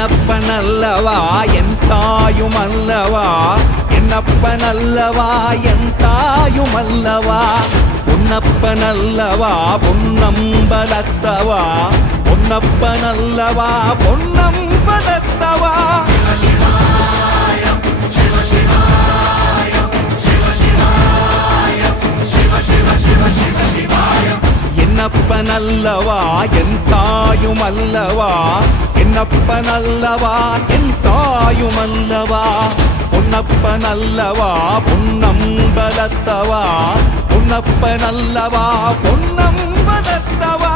என்னப்பனல்லவா என் தாயுமல்லவா, என்னப்பனல்லவா என் தாயுமல்லவா, பொன்னப்பனல்லவா பொன்னம்பலத்தவா, பொன்னப்பனல்லவா பொன்னம்பலத்தவா. என்னப்பனல்லவா என் தாயுமல்லவா, என்னப்பனல்லவா என் தாயுமல்லவா, பொன்னப்பனல்லவா பொன்னம்பலத்தவா, பொன்னப்பனல்லவா பொன்னம்பலத்தவா.